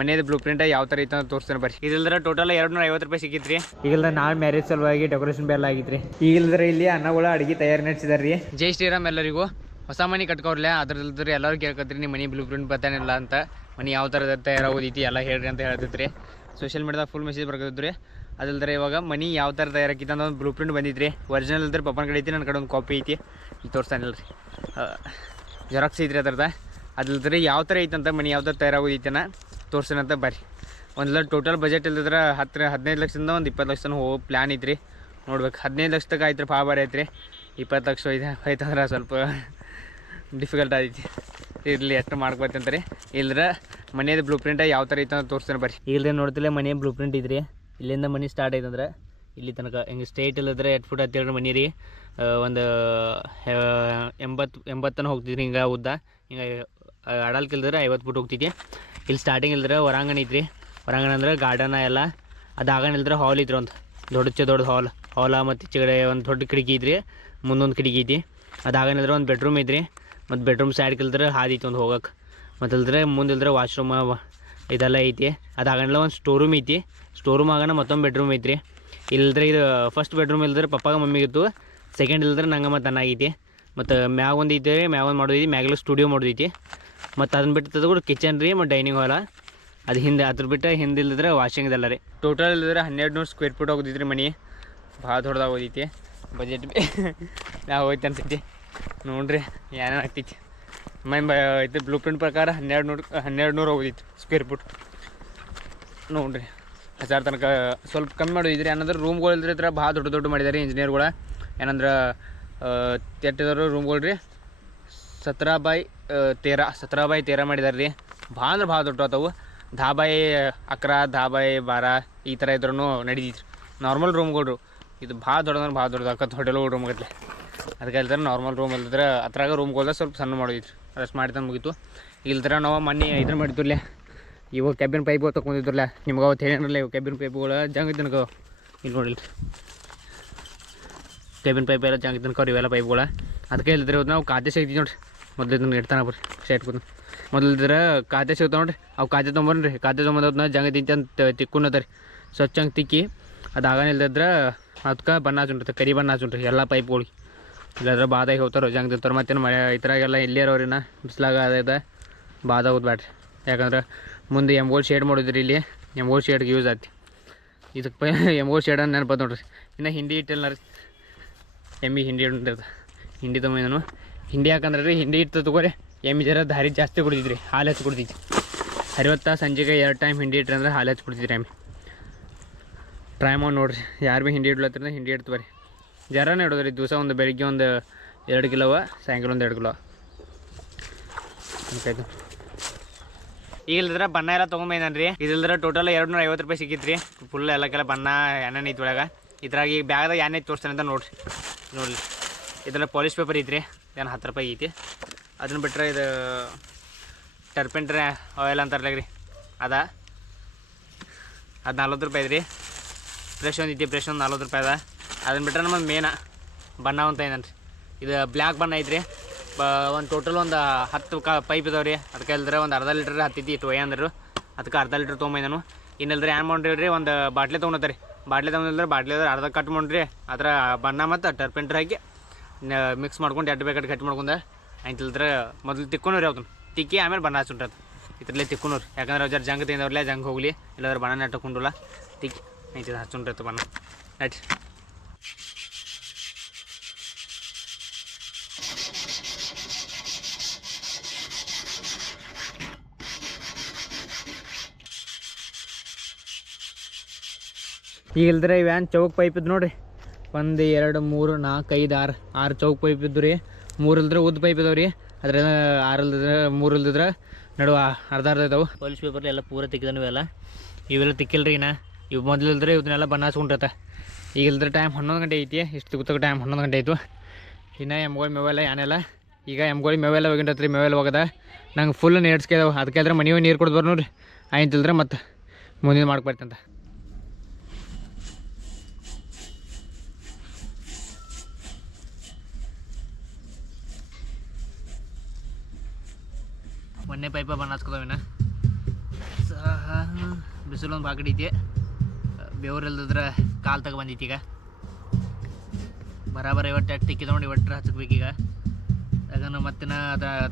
ಮನೆಯದು blue print ಯಾವ ತರ ಐತೆ ಅಂತ ತೋರಿಸ್ತಾನೆ ಬರ್ರಿ. ಇಲ್ಲದ್ರೆ ಟೋಟಲ್ ಎರಡು ನೂರ ಐವತ್ತು ರೂಪಾಯಿ ಸಿಕ್ಕಿತ್ರಿ. ಈಗಿಲ್ದ ನಾಳೆ ಮ್ಯಾರೇಜ್ ಸಲುವಾಗಿ ಡೆಕೋರೇಷನ್ ಬೆಲ್ಲ ಆಗಿತ್ರಿ. ಈಗಿಲ್ದ್ರೆ ಇಲ್ಲಿ ಅನ್ನಗಳ ಅಡಿಗೆ ತಯಾರಿ ನಡೆಸಿದಾರೆ ರೀ ಜೈ ಶ್ರೀರಾಮ್ ಎಲ್ಲರಿಗೂ. ಹೊಸ ಮನೆ ಕಟ್ಕೋರ್ಲೆ ಅದ್ರಲ್ದ್ರೆ ಎಲ್ಲರೂ ಕೇಳ್ಕತ್ರಿ ನಿಮ್ಮ ಮನೆ ಬ್ಲೂ ಪ್ರಿಂಟ್ ಬರ್ತಾನಿಲ್ಲ ಅಂತ. ಮನೆ ಯಾವ ಥರದ ತಯಾರಾಗೋದೈತಿ ಎಲ್ಲ ಹೇಳ್ರಿ ಅಂತ ಹೇಳ್ತಿದ್ರಿ ಸೋಷಿಯಲ್ ಮೀಡಿಯಾದಾಗ ಫುಲ್ ಮೆಸೇಜ್ ಬರ್ಕೊತಿದ್ರಿ ಅದಲ್ದ್ರೆ ಇವಾಗ ಮನಿ ಯಾವ ಥರ ತಯಾರಾಕಿತ್ತು ಅಂತ ಒಂದು ಬ್ಲೂ ಪ್ರಿಂಟ್ ಬಂದಿದ್ರಿ ಒರಿಜಿನಲ್ ಇದ್ರೆ ಪಪ್ಪನ ಕಡೆ ಐತಿ ನನ್ನ ಕಡೆ ಒಂದು ಕಾಪಿ ಐತಿ. ಇಲ್ಲಿ ತೋರಿಸ್ತಾನಿಲ್ಲ ರೀ ಜೆರಾಕ್ಸ್ ಐತ್ರಿ ಅದ್ರದ ಅದಲ್ದ್ರೆ ಯಾವ ಥರ ಐತಂತ ಮನೆ ಯಾವ ಥರ ತಯಾರಾಗೋದೈತನ. ತೋರ್ಸನಂತ ಬರ್ರಿ. ಒಂದು ಟೋಟಲ್ ಬಜೆಟ್ ಇಲ್ದಿದ್ರೆ ಹತ್ತಿರ ಹದಿನೈದು ಲಕ್ಷದಿಂದ ಒಂದು ಇಪ್ಪತ್ತು ಲಕ್ಷ ಹೋಗೋ ಪ್ಲ್ಯಾನ್ ಐತ್ರಿ. ನೋಡ್ಬೇಕು. ಹದಿನೈದು ಲಕ್ಷ ತಗ ಆಯ್ತು ಭಾಳ ಬಾರಿ ಐತ್ರಿ. ಇಪ್ಪತ್ತು ಲಕ್ಷ ಐತೆ ಆಯ್ತಂದ್ರೆ ಸ್ವಲ್ಪ ಡಿಫಿಕಲ್ಟ್ ಆಗೈತಿ. ಇರಲಿ ಎಷ್ಟು ಮಾಡ್ಕೊತಂತಾರೆ ಇಲ್ಲರ ಮನೆಯದು ಬ್ಲೂ ಪ್ರಿಂಟ್ ಯಾವ ಥರ ಐತೆ ಅಂತ ತೋರಿಸ್ತೇನೆ ಬರ್ರಿ. ಇಲ್ಲದೆ ನೋಡ್ತಿಲ್ಲ ಮನೆ ಬ್ಲೂ ಪ್ರಿಂಟ್ ಇದ್ರಿ ಇಲ್ಲಿಂದ ಮನೆ ಸ್ಟಾರ್ಟ್ ಐತಂದ್ರೆ ಇಲ್ಲಿ ತನಕ ಹಿಂಗೆ ಸ್ಟೇಟ್ ಇಲ್ಲದ್ರೆ ಎಟ್ ಫುಟ್ ಹತ್ತಿರ ಮನೆ ರೀ. ಒಂದು ಎಂಬತ್ತು, ಎಂಬತ್ತನ ಹೋಗ್ತಿದ್ರಿ ಹಿಂಗೆ ಉದ್ದ. ಹಿಂಗೆ ಅಡಲ್ಕಿಲ್ದ್ರೆ ಐವತ್ತು ಫುಟ್ ಹೋಗ್ತೈತಿ. ಇಲ್ಲಿ ಸ್ಟಾರ್ಟಿಂಗ್ ಇಲ್ದ್ರೆ ಹೊರಾಂಗಣ ಇದ್ರಿ. ಹೊರಾಂಗಣ ಅಂದ್ರೆ ಗಾರ್ಡನ ಎಲ್ಲ. ಅದಾಗಣ ಇಲ್ದ್ರೆ ಹಾಲ್ ಐತ್ರಿ ಒಂದು. ದೊಡ್ಡ ದೊಡ್ಡ ಹಾಲ್ ಹಾಲ ಮತ್ತು ಈಚೆಗಡೆ ಒಂದು ದೊಡ್ಡ ಕಿಟಕಿ ಇದ್ರಿ. ಮುಂದೊಂದು ಕಿಟಕಿ ಇದೆ ಅದು ಇಲ್ದ್ರೆ ಒಂದು ಬೆಡ್ರೂಮ್ ಇದ್ರಿ. ಮತ್ತು ಬೆಡ್ರೂಮ್ ಸೈಡ್ ಕಲ್ದ್ರೆ ಹಾದಿ ಐತಿ ಒಂದು ಹೋಗಕ್ಕೆ ಮತ್ತು ಇಲ್ದ್ರೆ ಮುಂದೆ ಇಲ್ದ್ರೆ ವಾಶ್ರೂಮ್ ಇದೆಲ್ಲ ಐತಿ. ಅದು ಆಗಣಲ್ಲ ಒಂದು ಸ್ಟೋರ್ ರೂಮ್ ಐತಿ. ಸ್ಟೋರ್ ರೂಮ್ ಆಗೋಣ ಮತ್ತೊಂದು ಬೆಡ್ರೂಮ್ ಐತ್ರಿ. ಇಲ್ದ್ರೆ ಇದು ಫಸ್ಟ್ ಬೆಡ್ರೂಮ್ ಇಲ್ದ್ರೆ ಪಪ್ಪಾಗ ಮಮ್ಮಿಗಿತ್ತು ಸೆಕೆಂಡ್ ಇಲ್ದ್ರೆ ನಂಗೆ ಮತ್ತು ಅನ್ನಾಗೈತಿ ಮತ್ತು ಮ್ಯಾಗ ಒಂದು ಐತಿ, ಮ್ಯಾಗ ಒಂದು ಮಾಡೋದೈತಿ ಮ್ಯಾಗಲ ಸ್ಟುಡಿಯೋ ಮಾಡೋದೈತಿ ಮತ್ತು ಅದನ್ನ ಬಿಟ್ಟು ಕೂಡ ಕಿಚನ್ ರೀ, ಮತ್ತು ಡೈನಿಂಗ್ ಹಾಲ ಅದು ಹಿಂದೆ ಅದ್ರ ಬಿಟ್ಟು ಹಿಂದೆ ಇಲ್ಲದ್ರೆ ವಾಷಿಂಗ್ ಇದೆಲ್ಲ ರೀ. ಟೋಟಲ್ ಇಲ್ದಿದ್ರೆ ಹನ್ನೆರಡು ನೂರು ಸ್ಕ್ವೇರ್ ಫೀಟ್ ಹೋಗೋದಿತ್ತು ರೀ ಮನೆ. ಭಾಳ ದೊಡ್ಡದಾಗ ಓದೈತಿ ಬಜೆಟ್ ಬಿ ನಾವು ಹೋಯ್ತು ಅನ್ಸೈತಿ. ನೋಡ್ರಿ ಏನೇನು ಆಗ್ತೈತಿ. ಮೈ ಇದು ಬ್ಲೂ ಪ್ರಿಂಟ್ ಪ್ರಕಾರ ಹನ್ನೆರಡು ನೂರು ಹನ್ನೆರಡು ನೂರು ಹೋಗೋದಿತ್ತು ಸ್ಕ್ವೇರ್ ಫೀಟ್ ನೋಡ್ರಿ. ಹಜಾರ್ ತನಕ ಸ್ವಲ್ಪ ಕಮ್ಮಿ ಮಾಡೋದಿದ್ರಿ ಏನಂದ್ರೆ ರೂಮ್ಗಳು ಇಲ್ದ್ರೆ ಭಾಳ ದೊಡ್ಡ ದೊಡ್ಡ ಮಾಡಿದ್ದಾರೆ ಇಂಜಿನಿಯರ್ಗಳು ಏನಂದ್ರೆ ತೆಟ್ಟಿದವರು ರೂಮ್ಗಳು ರೀ. ಸತ್ರ ಬೈ ತೇರ ಸತ್ರಾ ಬೈ ತೇರ ಮಾಡಿದಾರೆ ರೀ. ಭಾಳ ಅಂದ್ರೆ ಭಾಳ ದೊಡ್ಡ ಆತವು ಧಾಬಾಯಿ, ಅಕ್ರ, ಧಾಬಾಯಿ, ಬಾರ ಈ ಥರ ಇದ್ರೂ ನಡೀತಿದ್ರು ನಾರ್ಮಲ್ ರೂಮ್ಗಳು ಇದು ಭಾಳ ದೊಡ್ಡದಂದ್ರೆ ಭಾಳ ದೊಡ್ಡದು ಅಕ್ಕ ಹೋಟೆಲ್ ರೂಮ್ ಗಟ್ಲೆ. ಅದಕ್ಕೆ ಹೇಳ್ತಾರೆ ನಾರ್ಮಲ್ ರೂಮ್ ಇಲ್ದ್ರೆ ಅದ್ರಾಗ ರೂಮ್ಗಳ್ದ ಸ್ವಲ್ಪ ಸಣ್ಣ ಮಾಡೋದಿತ್ತು ಅದಷ್ಟು ಮಾಡಿದ ಮುಗೀತು. ಇಲ್ದ್ರೆ ನಾವು ಮೊನ್ನೆ ಇದ್ರ ಮಾಡಿದ್ರಲ್ಲೇ ಇವಾಗ ಕ್ಯಾಬಿನ್ ಪೈಪ್ ತೊಗೊಂಡಿದ್ರಲ್ಲ ನಿಮ್ಗೆ ಅವತ್ತು ಹೇಳಿರಲ್ಲ ಇವು ಕ್ಯಾಬಿನ್ ಪೈಪ್ಗಳು ಜಂಗ್ ತನಕ ಇಲ್ಲಿ ನೋಡಿಲ್ಲ ಕ್ಯಾಬಿನ್ ಪೈಪ್ ಎಲ್ಲ ಜಂಗ್ ತನಕ ಇವೆಲ್ಲ ಪೈಪ್ಗಳು ಅದಕ್ಕೆ ಇಲ್ದ್ರೆ ಇವತ್ತು ನಾವು ಖಾತೆ ಸಿಗ್ತೀವಿ ನೋಡ್ರಿ. ಮೊದಲು ಇದನ್ನ ಇಡ್ತಾನೆ ಬರ್ರಿ ಶರ್ಟ್ ಮೊದಲು ಇದ್ರೆ ಖಾತೆ ಸಿಗ್ತಾವೆ ನೋಡ್ರಿ, ಅವು ಖಾತೆ ತೊಗೊಂಬನ್ರಿ ಖಾತೆ ತೊಗೊಂಬಂದವ್ನ ಜಂಗ ತಿಂತ ತಿಕ್ಕುನದ ರೀ ಸ್ವಚ್ಛಂಗೆ ತಿಕ್ಕಿ, ಅದು ಆಗನಿಲ್ದಿದ್ರೆ ಅದಕ್ಕೆ ಬಣ್ಣ ಹಚ್ಚುಂಟ್ರಿ ಕರಿ ಬಣ್ಣ ಹಚ್ಚುಂಟ್ರಿ ಎಲ್ಲ ಪೈಪ್ಗಳಿಗೆ ಇಲ್ಲಾದ್ರೆ ಬಾದಾಗಿ ಹೋಗ್ತಾರೆ, ಜಂಗ ತಿಂತಾರೆ, ಮತ್ತೇನು ಮಳೆ ಇದ್ರಾಗೆಲ್ಲ ಇಲ್ಲಿಯರವ್ರಿನ ಬಿಸ್ಲಾಗ ಅದ ಬಾದ ಹೋದ್ ಬ್ಯಾಡ್ರಿ. ಯಾಕಂದ್ರೆ ಮುಂದೆ ಎಮ್ಗೋಲ್ ಶೇಡ್ ಮಾಡಿದ್ರಿ ಇಲ್ಲಿ ಎಮ್ಗೋಲ್ ಶೇಡ್ಗೆ ಯೂಸ್ ಆಯ್ತು ಇದಕ್ಕೆ ಪೈ ಎಮ್ಗೋಲ್ ಶೇಡ್ ನೆನಪದ ನೋಡ್ರಿ. ಇನ್ನು ಹಿಂಡಿ ಇಟ್ಟಿಲ್ಲ ರೀ ಎಮ್ಮಿ ಹಿಂಡಿ ಇಟ್ಟಿರ್ತ ಹಿಂಡಿ ತೊಗೊಂಡು ಹಿಂಡಿ ಹಾಕಂದ್ರೆ ರೀ, ಹಿಂಡಿ ಇಟ್ಟು ತಗೋರಿ. ಎಮ್ಮಿ ಜರ ದಾರಿ ಜಾಸ್ತಿ ಕುಡಿದಿದ್ರಿ ಹಾಲು ಹಚ್ಚಿ ಕುಡ್ದಿದ್ರಿ ಅರಿವತ್ತು ಸಂಜೆಗೆ ಎರಡು ಟೈಮ್ ಹಿಂಡಿ ಇಟ್ರಿ ಅಂದ್ರೆ ಹಾಲು ಹಚ್ಚಿ ಕುಡ್ತಿದ್ರಿ ಎಮ್ಮಿ. ಟ್ರೈ ಮಾಡಿ ನೋಡ್ರಿ, ಯಾರು ಭೀ ಹಿಂಡಿ ಇಡ್ಲತ್ತಿರ ಹಿಂಡಿ ಇಡ್ತು ಬರ್ರಿ. ಜರನೇ ಇಡೋದ್ರಿ, ದಿವಸ ಒಂದು ಬೆಳಿಗ್ಗೆ ಒಂದು ಎರಡು ಕಿಲೋವ, ಸಾಯಂಕಾಲ ಒಂದು ಎರಡು ಕಿಲೋ. ಆಯ್ತು. ಇಲ್ದ್ರ ಬಣ್ಣ ಎಲ್ಲ ತೊಗೊಂಬೈದಾನ ರೀ. ಇದಿಲ್ದ್ರ ಟೋಟಲ್ ಎರಡು ನೂರ ಐವತ್ತು ರೂಪಾಯಿ ಸಿಕ್ಕಿತ್ರಿ. ಫುಲ್ ಎಲ್ಲಕ್ಕೆಲ್ಲ ಬಣ್ಣ, ಎಣ್ಣೆ ಐತಿ ಒಳಗೆ. ಇದ್ರಾಗ ಈಗ ಬ್ಯಾಗ್ದಾಗ ಎಣ್ಣೆ ತೋರಿಸ್ತಾನೆ ಅಂತ ನೋಡ್ರಿ. ನೋಡ್ರಿ ಇದ್ರಲ್ಲಿ ಪಾಲಿಶ್ ಪೇಪರ್ ಐತ್ರಿ. ಏನು ಹತ್ತು ರೂಪಾಯಿ ಐತಿ? ಅದನ್ನ ಬಿಟ್ರೆ ಇದು ಟರ್ಪೆಂಟ್ರೆ ಆಯಿಲ್ ರೀ, ಅದ. ಅದು ನಲ್ವತ್ತು ರೂಪಾಯಿ ಐತ್ರಿ. ಬ್ರಷ್ ಒಂದು ಐತಿ ಬ್ರಷ್ ಒಂದು ನಲ್ವತ್ತು ರೂಪಾಯಿ ಅದ. ಅದನ್ನ ಬಿಟ್ರೆ ನಮ್ಮದು ಮೇನ ಬಣ್ಣ ಅಂತ ಏನನ್ರಿ ಇದು ಬ್ಲ್ಯಾಕ್ ಬಣ್ಣ ಐತ್ರಿ. ಬ, ಒಂದು ಟೋಟಲ್ ಒಂದು ಹತ್ತು ಕ ಪೈಪ್ ಇದಾವೆ ರೀ. ಅದಕ್ಕೆ ಇಲ್ದ್ರೆ ಒಂದು ಅರ್ಧ ಲೀಟ್ರ್ ಹತ್ತೈತಿ ವಯ ಅಂದರು. ಅದಕ್ಕೆ ಅರ್ಧ ಲೀಟ್ರ್ ತೊಗೊಂಬಂದನು ಇನ್ನಲ್ದ್ರೆ ಏನು ಮಾಡ್ರಿ ರೀ ಒಂದು ಬಾಟ್ಲೆ ತೊಗೊಂಡತ್ತಾರೆ ಬಾಟ್ಲೆ ತೊಗೊಂಡಿದ್ರೆ ಬಾಟ್ಲಿ ಅರ್ಧ ಕಟ್ ಮಾಡ್ರಿ. ಅದರ ಬಣ್ಣ ಮತ್ತು ಟರ್ಪೆಂಟ್ರ್ ಹಾಕಿ ಮಿಕ್ಸ್ ಮಾಡ್ಕೊಂಡು ಎರಡು ಗಟ್ಟಿ ಕಟ್ ಮಾಡ್ಕೊಂಡು ಆಯ್ತಿಲ್ದ್ರೆ ಮೊದಲು ತಿಕ್ಕೊಂಡ್ರಿ ಅವ್ತನ ತಿಕ್ಕಿ ಆಮೇಲೆ ಬಣ್ಣ ಹಚ್ಚುಂಟ್ರಿ ಅದು. ಇದ್ರಲ್ಲೇ ತಿಕ್ಕೊಂಡ್ರಿ ಯಾಕಂದ್ರೆ ಅವ್ರು ಜಂಗ್ ತಿಂದವ್ರಲ್ಲೇ ಜಂಗ್ ಹೋಗಲಿ. ಇಲ್ಲಾದ್ರೆ ಬಣ್ಣ ನೆಟ್ಟಕೊಂಡಿಲ್ಲ ತಿಕ್ಕಿ. ಹಚ್ಚು ಅದು ಬಣ್ಣ. ಆಯ್ತು. ಈಗ ಇಲ್ದ್ರೆ ಇವ್ಯಾನ್ ಚೌಕ್ ಪೈಪ್ ಇದ್ ನೋಡ್ರಿ. ಒಂದು ಎರಡು ಮೂರು ನಾಲ್ಕು ಐದು ಆರು ಆರು ಚೌಕ್ ಪೈಪ್ ಇದ್ದು ರೀ. ಮೂರು ಇಲ್ದ್ರೆ ಉದ್ದ ಪೈಪ್ ಇದಾವೆ ರೀ. ಅದ್ರಿಂದ ಆರು ಇಲ್ದಿದ್ರೆ ಮೂರು ಇಲ್ದಿದ್ರೆ ನಡುವ ಅರ್ಧ ಅರ್ಧ ಇದಾವೆ. ಪೊಲೀಸ್ ಪೇಪರ್ ಎಲ್ಲ ಪೂರ ತೆಗ್ದನು ಇವೆಲ್ಲ. ಇವೆಲ್ಲ ತಿಕ್ಕಿಲ್ರಿ ಇನ್ನ. ಇವು ಮೊದಲು ಇಲ್ದ್ರೆ ಇವನ್ನೆಲ್ಲ ಬಣ್ಣ ಹಚ್ಕೊಂಡಿರತ್ತ ಈಗ ಇಲ್ದ್ರೆ ಟೈಮ್ ಹನ್ನೊಂದು ಗಂಟೆ ಐತಿ. ಇಷ್ಟು ಗೊತ್ತಾಗ ಟೈಮ್ ಹನ್ನೊಂದು ಗಂಟೆ ಆಯಿತು. ಇನ್ನು ಎಮ್ಗಳು ಮೇವೆಲ್ಲ ಏನೆಲ್ಲ ಈಗ ಎಮ್ಗಳು ಮೇವೆಲ್ಲ ಹೋಗಿಂಟತ್ರಿ ಮೇವೆಲ್ಲ ಹೋಗದ ನಂಗೆ ಫುಲ್ ನೇಡ್ಸ್ಕಿದಾವೆ ಅದಕ್ಕೆ ಅದ್ರ ಮನೆಯವ್ ನೀರು ಕೊಡ್ದು ಬರ್ ನೋಡ್ರಿ ಆಯ್ತಿಲ್ದ್ರೆ ಮತ್ತೆ ಮುಂದಿನ ಮಾಡ್ಕೊಬರ್ತಂತ ಮೊನ್ನೆ ಪೈಪ ಬಣ್ಣ ಸಹ ಬಿಸಿಲು ಒಂದು ಬಾಕಡಿ ಐತಿ ಬೆವ್ರು ಕಾಲು ತಗ ಬಂದೈತಿ ಈಗ. ಬರಾಬರ ಇವತ್ತು ಎಟ್ಟು ತಿಕ್ಕಿದ ತೊಗೊಂಡು ಇವತ್ತು ಹಚ್ಬೇಕೀಗ ಯಾಕಂದ್ರೆ ಮತ್ತೆ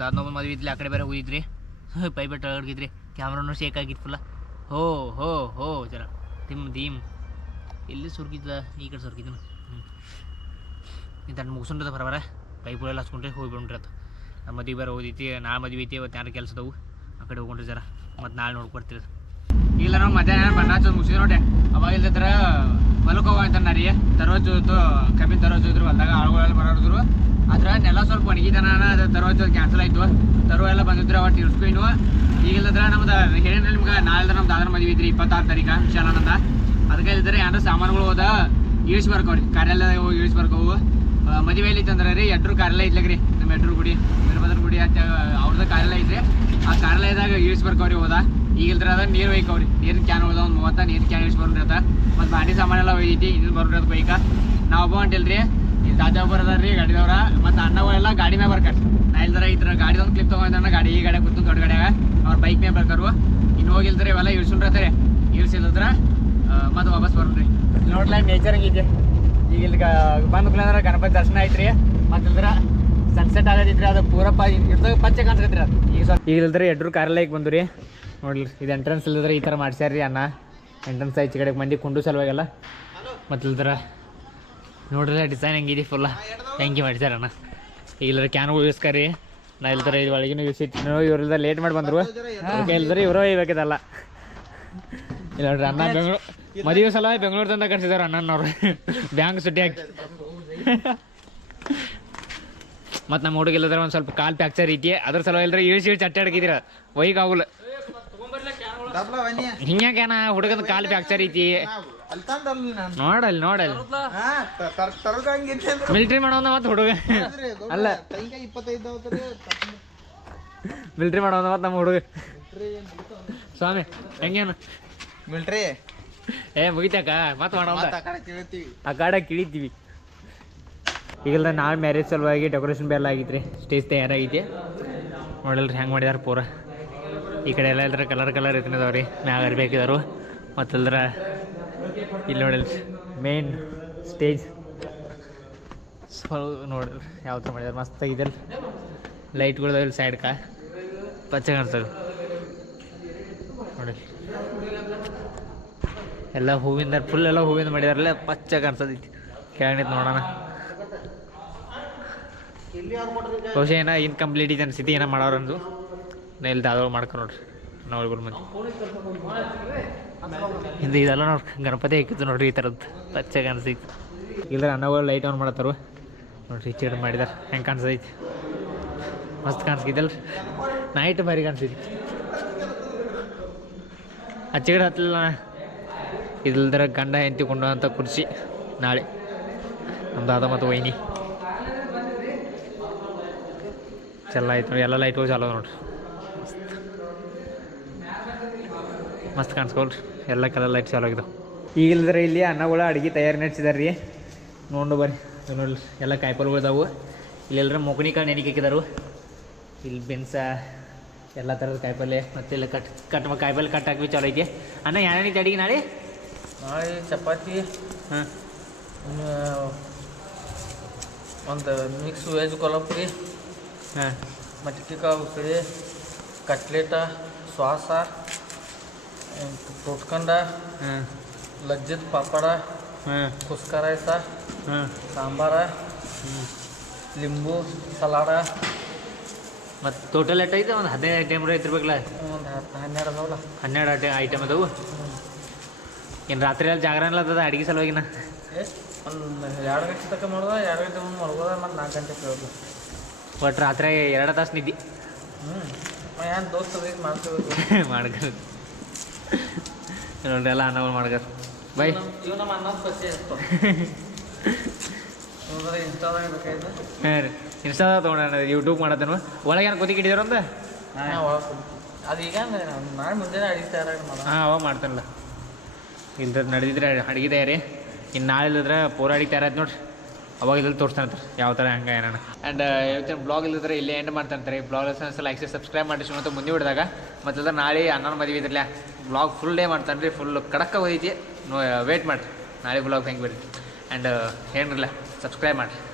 ಅದು ಮದುವೆ ಇದ್ಲಿ ಆ ಕಡೆ ಬೇರೆ ಹೋಗಿದ್ರಿ. ಪೈಪ ಬೆಟ್ಟ ಅಡ್ಗಿದ್ರಿ ಕ್ಯಾಮ್ರಾನು ಶೇಕ್ ಆಗಿತ್ತು ಫುಲ್ಲ ಹೋ ಹೋ ಹೋ, ಜರ. ತಿಮ್, ದೀಮ್. ಇಲ್ಲಿ ಸುರ್ಗಿದ್ದ? ಈ ಕಡೆ ಸುರ್ಗಿದ್ದನು ಹ್ಞೂ ಇದನ್ನು ಮುಗಿಸ್ಕೊಂಡ್ರದ ಬರಬರ. ಪೈಪುಳೆಲ್ಲ ಹಚ್ಕೊಂಡ್ರೆ ಹೋಗಿ ಬಿಡ್ರಿ ನಮ್ಮ ಮದುವೆ ಬರೋ ಓದೈತಿ ನಾಳೆ ಮದುವೆ ಐತಿ, ಇವತ್ತು ಯಾರು ಕೆಲಸ ಅದಾವು ಆ ಕಡೆ ಹೋಗ್ಕೊಂಡ್ರಿ ಜರ. ಮತ್ತು ನಾಳೆ ನೋಡ್ಕೊಡ್ತೀರಿ ಇಲ್ಲ ನಾವು ಮಧ್ಯಾಹ್ನ ಬಣ್ಣ ಮುಗಿಸಿದ್ರು ಮುಗಿಸಿದ್ ನೋಡಿ ಅವಾಗ ಇಲ್ದಿದ್ರ ಹೊಲಕ್ಕೆ ಅಂತ ನರಿ. ತರೋಜು ಕಮ್ಮಿ ತರೋಜು ಇದ್ರು, ಹೊಲ್ದಾಗ ಆಳುಗಳೆಲ್ಲ ಬರೋದ್ರು ಅದ್ರ ನೆಲ ಸ್ವಲ್ಪ ಒಣಗಿದನ ಅದು ತರೋಜು ಕ್ಯಾನ್ಸಲ್ ಆಯ್ತು. ತರೋ ಎಲ್ಲ ಬಂದಿದ್ರು ಅವತ್ತು ಈಗ ಇಲ್ಲದ್ರೆ ನಮ್ದು ಹೇಳಿ ನಿಮ್ಗೆ ನಾಳೆ ನಮ್ಮ ದಾದನ ಮದುವೆ ಐತ್ರಿ, ಇಪ್ಪತ್ತಾರು ತಾರೀಕು ವಿಶಾಲಾನಂದ ಅದಕ್ಕೆ ಇಲ್ದಿದ್ರೆ ಏನಾರ ಸಾಮಾನುಗಳು ಹೋದ ಇಳಿಸಿ ಬರ್ಕೋರಿ ಕಾರ್ಯಾಲಯ ಹೋಗಿ ಇಳಿಸಿ ಬರ್ಕೋವು ಮದುವೆಯಲ್ಲಿ ತಂದ್ರೆ ರೀ ಎಡ್ರು ಕಾರ್ಯಾಲಯ ಇದ್ಲಾಗ್ರಿ. ನಮ್ಮ ಗುಡಿ, ವೀರಭದ್ರ ಗುಡಿ ಅಂತ ಅವ್ರದ ಕಾರ್ಯಾಲಯ ಐತ್ರಿ ಆ ಕಾರ್ಯಾಲಯದಾಗ ಇಳಿಸಿ ಬರ್ಕೋರಿ ಹೋದ. ಈಗ ಇಲ್ದ್ರ ಅದ ನೀರು ಒಯ್ಕವ್ರಿ ನೀರಿನ ಕ್ಯಾನ್ ಹೋದ, ಒಂದು ಮೂವತ್ತ, ನೀರಿನ ಕ್ಯಾನ್ ಇಳಿಸಿ ಬರ್ರಿ ಅದ ಮತ್ತು ಬಾಂಡಿ ಸಾಮಾನೆಲ್ಲ ಒಯ್ದೈತಿ ಇದನ್ನ ಬರ್ರಿ ಅದ ಬೈಕ. ನಾವು ಒಬ್ಬ ಹೊಂಟಿಲ್ರಿ ಇಲ್ಲಿ ದಾದಾ ಒಬ್ಬರು ಅದಾರ ರೀ ಗಾಡಿದವ್ರ. ಮತ್ತು ಅಣ್ಣವರೆಲ್ಲ ಗಾಡಿ ಮೇಲೆ ಬರ್ಕಾರ. ನಾ ಇಲ್ದ್ರ ಇದ್ರ ಗಾಡಿ ಒಂದು ಕ್ಲಿಪ್ ತೊಗೊಂಡ ಗಾಡಿ ಈ ಗಾಡಿ ಕೂತು ದೊಡ್ಡ ಗಾಡಿಯಾಗ ಅವ್ರ ಬೈಕ್ ಮೇಲೆ ಬರ್ಕರು. ಇನ್ನು ಹೋಗಿಲ್ದ್ರೆ ಇವೆಲ್ಲ ಇಳ್ಸುಂಡ್ರತಾರೆ ಇಳಿಸಿಲ್ದ್ರ ಮತ್ತೆ ವಾಪಸ್ ಬರ್ರಿ. ನೋಡ್ಲ ನೇಚರ್ ಹಂಗಿದೆ ಈಗ ಇಲ್ಲಿ ಬಂದ ಅಂದ್ರೆ ಗಣಪತಿ ದರ್ಶನ ಐತ್ರಿ. ಮತ್ತೆ ಇಲ್ದ್ರ ಸನ್ಸೆಟ್ ಆಗೈತ್ರಿ ಅದು ಪೂರಪ್ಪ ಇರ್ದಾಗ ಪಚ್ಚೆ ಕಾಣಿಸ್ತೈತ್ರಿ ಅದು. ಈಗ ಸ್ವಲ್ಪ ಈಗ ಇಲ್ದ್ರೆ ಎಡ್ರು ಕಾರ್ಯಾಲಯಕ್ಕೆ ಬಂದು ರೀ ನೋಡ್ಲಿ ಇದು ಎಂಟ್ರೆನ್ಸ್ ಇಲ್ದ್ರೆ ಈ ಥರ ಮಾಡ್ಸ್ಯಾರ ಅಣ್ಣ. ಎಂಟ್ರೆನ್ಸ್ ಆಯ್ತು ಕಡೆಗೆ ಮಂದಿ ಕುಂಡು ಸಲುವಾಗೆಲ್ಲ. ಮತ್ತಿಲ್ದ್ರೆ ನೋಡ್ರಿ ಡಿಸೈನ್ ಹೆಂಗಿದೆ ಫುಲ್ಲ ಹೆಂಗೆ ಮಾಡ್ಸ್ಯಾರ ಅಣ್ಣ. ಈಗ ಇಲ್ದ್ರೆ ಕ್ಯಾನ್ ಉಪಯೋಗಿಸ್ಕರಿ ನಾ ಇಲ್ದ್ರ ಇದು ಒಳಗಿನ ಇಳಿಸಿಟ್ಟು ಇವ್ರಿಲ್ದ ಲೇಟ್ ಮಾಡಿ ಬಂದರು. ಇಲ್ದ್ರೆ ಇವರು ಒಯ್ಬೇಕಿದಲ್ಲ ಇಲ್ಲ ನೋಡ್ರಿ, ಅಣ್ಣ ಬೆಂಗಳೂರು ಮದುವೆ ಸಲ ಬೆಂಗಳೂರು ತಂದ ಕಟ್ಸಿದಾರ ಅಣ್ಣನವ್ರು. ಬ್ಯಾಂಕ್ ಸುಟ್ಟಿ ಹಾಕಿ. ಮತ್ತು ನಮ್ಮ ಹುಡುಗ ಇಲ್ಲದ್ರೆ ಒಂದು ಸ್ವಲ್ಪ ಕಾಲು ಫ್ಯಾಕ್ಚರ್ ಐತಿ ಅದ್ರ ಸಲ ಎಲ್ಲರೂ ಇಳಿಸಿ ಇಳಿಸಿ ಅಟ್ಟಾಡ್ಕಿದ್ದೀರ ಒಯ್ಗೆ ಆಗುಲ್ಲ ಹಿಂಗ್ಯಾಕೇನ ಹುಡುಗದ ಕಾಲು ಫ್ಯಾಕ್ಚರ್ ಐತಿ ನೋಡಲ್ ನೋಡಲ್. ಮಿಲ್ಟ್ರಿ ಮಾಡೋದ ಮತ್ತೆ ಹುಡುಗ. ಅಲ್ಲ. ಮಿಲ್ಟ್ರಿ ಮಾಡೋದ ಮತ್ತು ನಮ್ಮ ಹುಡುಗ. ಸ್ವಾಮಿ ಹೆಂಗೇನು? ಮಿಲ್ಟ್ರಿ ಏ ಮುಗಿತಾಕ ಮತ್ತೆ ಮಾಡೋದ ಆ ಕಾಡ ಕಿಳಿತೀವಿ. ಈಗೆಲ್ಲ ನಾಳೆ ಮ್ಯಾರೇಜ್ ಸಲುವಾಗಿ ಡೆಕೋರೇಷನ್ ಎಲ್ಲ ಆಗಿತ್ತು ರೀ ಸ್ಟೇಜ್ ತಯಾರಾಗೈತಿ. ನೋಡಲ್ರಿ ಹೆಂಗೆ ಮಾಡಿದಾರೆ ಪೂರ. ಈ ಕಡೆ ಎಲ್ಲ ಇದ್ರೆ ಕಲರ್ ಕಲರ್ ಇದ್ದಾವೆ ರೀ. ಮ್ಯಾಗ ಇರ್ಬೇಕಿದಾರು ಮತ್ತಲ್ದ್ರ ಇಲ್ಲಿ ನೋಡಲ್ರಿ. ಮೇನ್ ಸ್ಟೇಜ್ ಸ್ವಲ್ಪ ನೋಡ್ರಿ ಯಾವ ಥರ ಮಾಡಿದಾರೆ. ಮಸ್ತ್ ಆಗಿದೆಲ್ಲ ಲೈಟ್ಗಳು ಇಲ್ಲಿ ಸೈಡ್ಕ ಪಚ್ಚೆ ಕಾಣಿಸ್ತದೆ ನೋಡಲ್ರಿ. ಎಲ್ಲ ಹೂವಿಂದ ಫುಲ್ ಎಲ್ಲ ಹೂವಿಂದ ಮಾಡಿದಾರಲ್ಲ, ಪಚ್ಚೆ ಕಾಣಿಸ್ತೈತಿ ಕೆಳಗೆ ನೋಡೋಣ. ಬಹುಶಃ ಏನ ಇನ್ಕಂಪ್ಲೀಟ್ ಇದೆ ಅನ್ಸಿತಿ ಏನೋ ಮಾಡೋರಂದು ನಾ ಇಲ್ಲಿ ಮಾಡ್ಕೊಂಡು ನೋಡ್ರಿ. ಇಬ್ಬರು ಮಂದಿ ಹಿಂದೆ ಇದೆಲ್ಲ ನೋಡ್ರಿ ಗಣಪತಿ ಹಾಕಿತ್ತು ನೋಡ್ರಿ ಈ ಥರದ್ದು. ಪಚ್ಚಾಗಿ ಅನ್ಸೈತಿ. ಇಲ್ಲರ ಅನ್ನಗಳು ಲೈಟ್ ಆನ್ ಮಾಡತ್ತಾರು. ನೋಡ್ರಿ ಚೀಡ್ ಮಾಡಿದಾರೆ. ಹೆಂಗೆ ಕಾಣಿಸೈತಿ. ಮಸ್ತ್ ಕಾಣಿಸ್ತಿದ್ದಲ್ಲ ನೈಟ್ ಭಾರಿ ಕಾಣಿಸ್ತೈತಿ ಹಚ್ಚಿಗಡೆ ಹತ್ತಲಿಲ್ಲ ಇಲ್ದರ ಗಂಡ ಹೆಂಡತಿ ಕೊಂಡಂಥ ಕುರ್ಚಿ. ನಾಳೆ. ನಮ್ಮ ದಾದ ಮತ್ತು ವೈನಿ. ಚೆಲ್ಲ ಆಯ್ತು ನೋಡಿ ಎಲ್ಲ ಲೈಟ್ಗಳು ಚಾಲೋ ನೋಡ್ರಿ. ಮಸ್ತ್. ಮಸ್ತ್ ಕಾಣಿಸ್ಕೊಳ್ರಿ. ಎಲ್ಲ ಕಲರ್ ಲೈಟ್ ಚಾಲೋ ಆಗಿದ್ದಾವೆ ಈಗಿಲ್ದ್ರೆ ಇಲ್ಲಿ ಅನ್ನಗಳು ಅಡುಗೆ ತಯಾರಿ ನಡೆಸಿದಾರೆ ರೀ ನೋಡು ಬರ್ರಿ ನೋಡ್ರಿ ಎಲ್ಲ ಕಾಯಿಪಲ್ಗಳು ಇಲ್ಲಿ ಇಲ್ಲೆಲ್ಲರ ಮೊಗನಿ ಕಾಳು ನೆನಕಿ ಹಾಕಿದಾರು. ಇಲ್ಲಿ ಬೆನ್ಸ ಎಲ್ಲ ಥರದ ಕಾಯಿಪಲ್ಲೆ ಮತ್ತೆ ಇಲ್ಲ ಕಟ್ ಕಟ್ ಕಾಯಿಪಲ್ಲೆ ಕಟ್ ಹಾಕಿ ಚಾಲೋ ಐತಿ. ಅನ್ನ ಏನೇನೈತೆ ಅಡಿಗೆ ನಾಳೆ? ನಾಳೆ ಚಪಾತಿ ಹಾಂ. ಒಂದು ಮಿಕ್ಸ್ ವೆಜ್ ಕೊಲ್ಹಾಪುರಿ ಹಾಂ. ಮಟಕಿ ಕಾಳು ಉಸಳಿ ಕಟ್ಲೆಟ ಶ್ವಾಸ ಟೋಟ್ಕಂಡ ಲಜ್ಜಿದ ಪಾಪಡ ಕುಸ್ಕ ರೈಸ ಸಾಂಬಾರ ಲಿಂಬು ಸಲಾಡ. ಮತ್ತು ಟೋಟಲ್ ಎಟ್ ಐತೆ? ಒಂದು ಹದಿನೈದು ಐಟಮ್ ಐತಿರ್ಬೇಕಲ್ಲ ಒಂದು ಹತ್ತು ಹನ್ನೆರಡು ಅದಾವಲ್ಲ. ಹನ್ನೆರಡು ಐಟಮ್ ಐಟಮ್ ಅದಾವು? ಏನು ರಾತ್ರಿ ಎಲ್ಲ ಜಾಗರಣ ಅದ ಅಡುಗೆ ಸಲುವಾಗಿನ ಒಂದು ಎರಡು ಗಂಟೆ ತನಕ ಮಾಡೋದ ಎರಡು ಗಂಟೆ ಮುಂದೆ ಮಲ್ಗೋದ ಮತ್ತು ನಾಲ್ಕು ಗಂಟೆ ಕೇಳೋದು ಒಟ್ಟು ರಾತ್ರಿ ಎರಡು ತಾಸು ನಿದ್ದೆ. ಹ್ಞೂ ಏನು ದೋಸ್ತ ಮಾಡ್ಕೋಬೇಕು ಮಾಡ್ಕೊ ನೋಡ್ರಿ ಎಲ್ಲ ಅನ್ನಗಳು ಮಾಡ್ಕೊ. ಬೈ ಇವು ನಮ್ಮ ಪರಿಚಯ ಹಾಂ ರೀ. ಇನ್ಸ್ಟಾದಾಗ ತೊಗೊಂಡ ಯೂಟ್ಯೂಬ್ ಮಾಡತ್ತೇನು ಒಳಗೆ ಏನು ಕುದಿ ಕಿಡಿದಾರ ಅಂತ ಅದು ಈಗ ಮುಂಜಾನೆ ಹಾಂ ಅವಾಗ ಮಾಡ್ತಾನಲ್ಲ. ಇಂಥದ್ದು ನಡೆದಿದ್ರೆ ಅಡುಗೆ ತಯಾರಿ ಇನ್ನು ನಾಳೆ ಇಲ್ಲದ್ರೆ ಪೂರ ಅಡಿಗೆ ತಯಾರಾಯ್ತು ನೋಡ್ರಿ. ಅವಾಗ ಇದ್ರಲ್ಲಿ ತೋರಿಸ್ತಾನೆ ಯಾವ ಥರ ಹಂಗೆ ಏನಾನ ಆ್ಯಂಡ್ ಇವತ್ತಿನ ಬ್ಲಾಗ್ ಇಲ್ಲದ್ರೆ ಇಲ್ಲೇ ಎಂಡ್ ಮಾಡ್ತಾನಂತಾರೆ ಬ್ಲಾಗ್ ಲೈಕ್ ಸಬ್ಸ್ಕ್ರೈಬ್ ಮಾಡಿ ಮತ್ತು ಮುಂದೆ ಬಿಡಿದಾಗ, ಮತ್ತೆ ನಾಳೆ ಅಣ್ಣನ ಮದುವೆ ಇದ್ರಲ್ಲ ಬ್ಲಾಗ್ ಫುಲ್ ಡೇ ಮಾಡ್ತಾನೆ ರೀ ಫುಲ್ ಕಡಕ್ಕ ಹೋಗಿದ್ದೆ ವೇಟ್ ಮಾಡಿರಿ. ನಾಳೆ ಬ್ಲಾಗ್ ಹೆಂಗೆ ಬಿಡ್ರಿ ಆ್ಯಂಡ್ ಏನಿರಲ್ಲ ಸಬ್ಸ್ಕ್ರೈಬ್ ಮಾಡಿರಿ.